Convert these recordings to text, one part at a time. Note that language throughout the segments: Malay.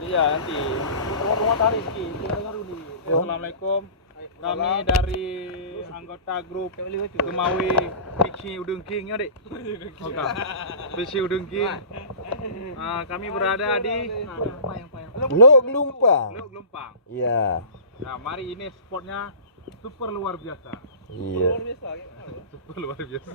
Iya nanti. Rumah tarik kita dengar dulu. Assalamualaikum. Kami dari anggota grup Gemawi Pici Udung King ya dek. Oke. Pici Udung King. Kami berada di Lok Lumpang. Lok Lumpang. Iya. Nah, mari ini spotnya super luar biasa. Iya. Super luar biasa.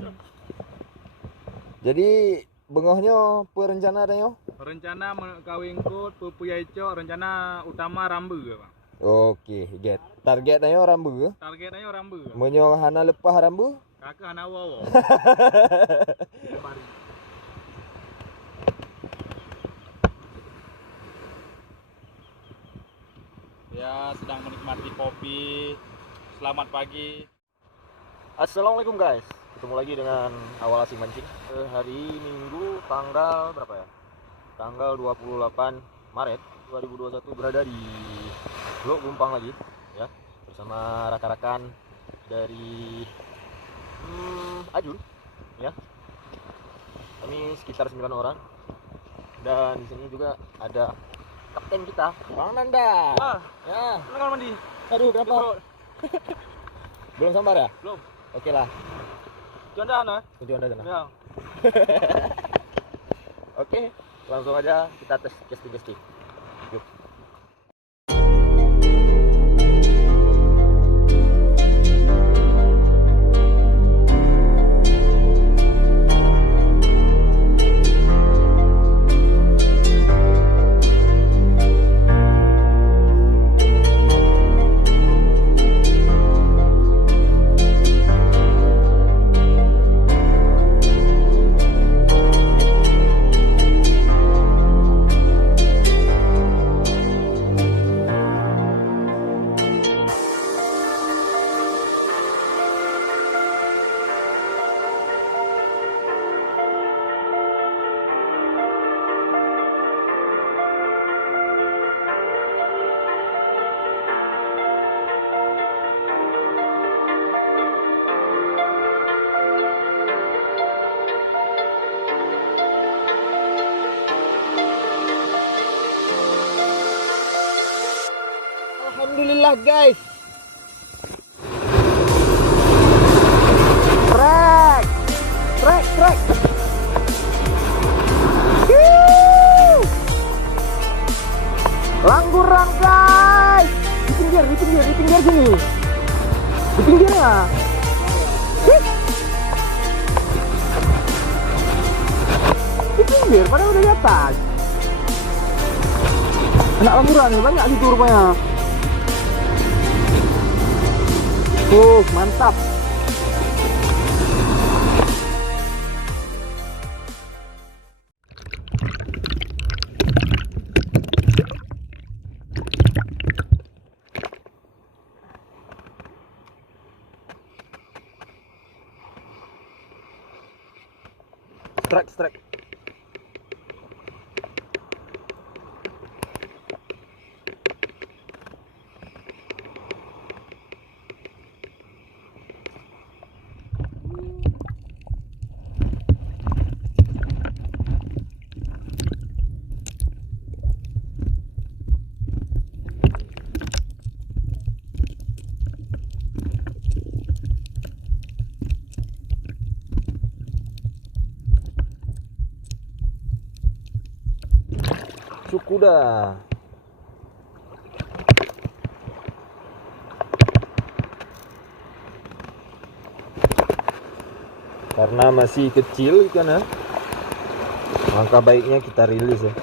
Jadi bengohnya perencana ada yo? Rencana kawingkut pupuyaico rencana utama rambu ya, Bang. Oke, get. Target ayo rambu. Targetnya rambu. Menyo hana lepah rambu? Kakak anak wawo. Ya, sedang menikmati kopi. Selamat pagi. Assalamualaikum guys. Ketemu lagi dengan Awal Asing Mancing. Hari Minggu tanggal berapa ya? Tanggal 28 Maret 2021 berada di Lok Lumpang lagi ya, bersama rakan-rakan dari Ajun ya. Kami sekitar 9 orang. Dan di sini juga ada kapten kita, Bang Nanda. Ya. Lu mandi? Aduh, kenapa? Belum sambar ya? Belum. Oke lah. Tujuan dah, Tujuan Anda sana. Ya. Oke, langsung aja kita tes casting. Yuk. Alhamdulillah guys. Trek. Langguran guys. Di pinggir sini. Di pinggirnya. Di pinggir, padahal udah di atas. Anak langguran nih, banyak situ rupanya. Mantap. Strike. Cukuda. Karena masih kecil ikan ya, maka baiknya kita rilis ya.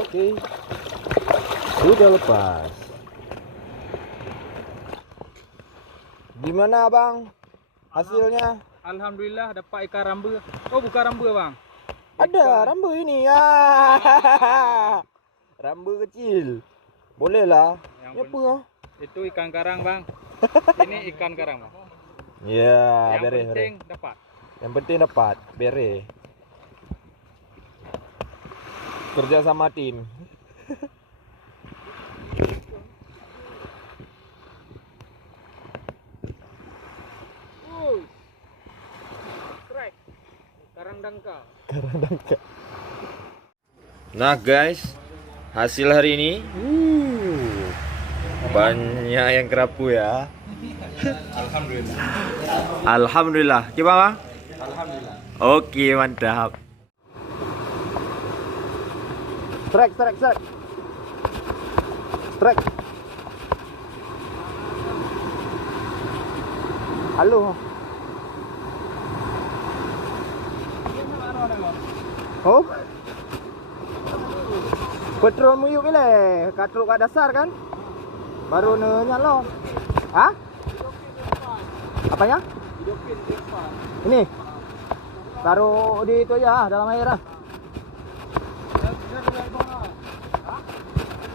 Oke. Sudah lepas. Gimana bang hasilnya? Alhamdulillah dapat ikan rambu. Oh, bukan rambu Bang. Ada rambu ini ya. Rambu kecil. Boleh lah. Apa? Itu ikan karang Bang. Ini ikan karang Bang. Ya, Yang bere. penting dapat. Yang penting dapat, bere. Kerja sama tim. Karang dangka. Nah guys, hasil hari ini banyak yang kerapu ya. Alhamdulillah. Alhamdulillah. Coba Bang? Alhamdulillah. Oke, mantap. Strike. Halo. Oh. Petrol muyuk ni leh. Katruk kat dasar kan? Baru nyala. Hah? Apanya? Ini. Taruh di itu aja dalam air lah.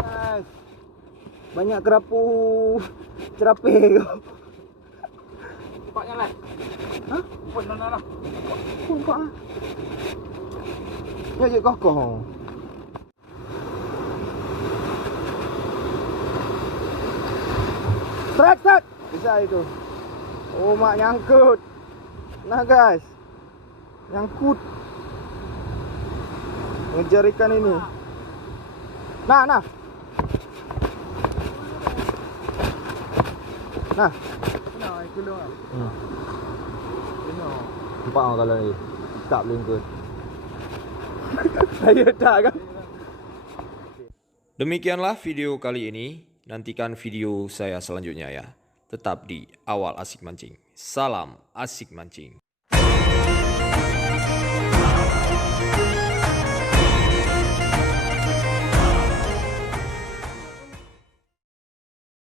Guys. Banyak kerapu cerape. Paknya lah. Hah? Pun mana lah. Pak. Ya je kokoh. Strike. Bisa itu. Oh, mak nyangkut. Nah, guys. Nyangkut. Ngejar ikan ini. Nah. Nah. Nampak kalau ni. Tak boleh ikut. Saya tak kan. Demikianlah video kali ini. Nantikan video saya selanjutnya ya. Tetap di Awal Asik Mancing. Salam asik mancing.